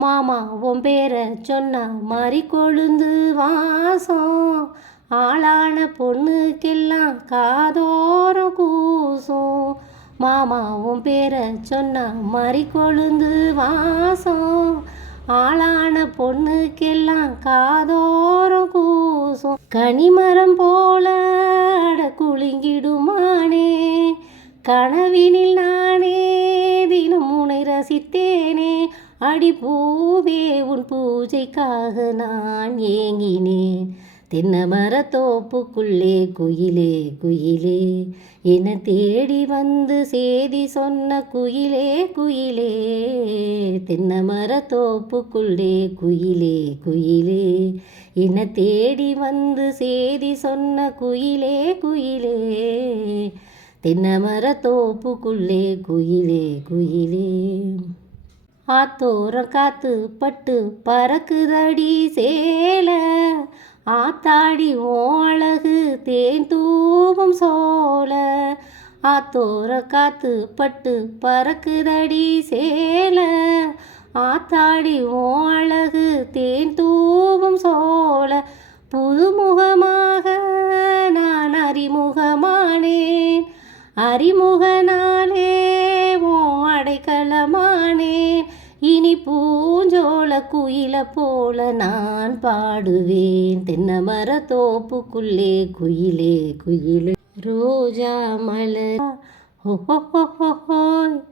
மாமா உன் பேரை சொன்னா மாறி கொழுந்து வாசம். ஆளான பொண்ணுக்கெல்லாம் காதோரம் கூசும். மாமா உன் பேரை சொன்னா மாறி கொழுந்து வாசம். ஆளான பொண்ணுக்கெல்லாம் காதோரம் கூசும். கனிமரம் போல குலுங்கிடுமானே. கனவினில் நானே தினம் உனை ரசித்தேனே. அடி பூவே உன் பூஜைக்காக நான் ஏங்கினேன். தென்னை தோப்புக்குள்ளே குயிலே குயிலே. என தேடி வந்து சேதி சொன்ன குயிலே குயிலே. தென்னை தோப்புக்குள்ளே குயிலே குயிலே. என தேடி வந்து சேதி சொன்ன குயிலே குயிலே. தென்னை தோப்புக்குள்ளே குயிலே குயிலே. ஆத்தோரம் காத்து பட்டு பறக்குதடி சேல. ஆத்தாடி ஓழகு தேன் தூவும் சோழ ஆத்தோர காத்து பட்டு பறக்குதடி சேல. ஆத்தாடி ஓழகு தேன் தூவும் சோழ புதுமுகமாக நான் அறிமுகமானேன். அறிமுகனா பூஞ்சோள குயில போல நான் பாடுவேன். தென்னமர தோப்புக்குள்ளே குயிலே குயிலே. ரோஜா மலர். ஹோ ஹோ ஹோ ஹோய்.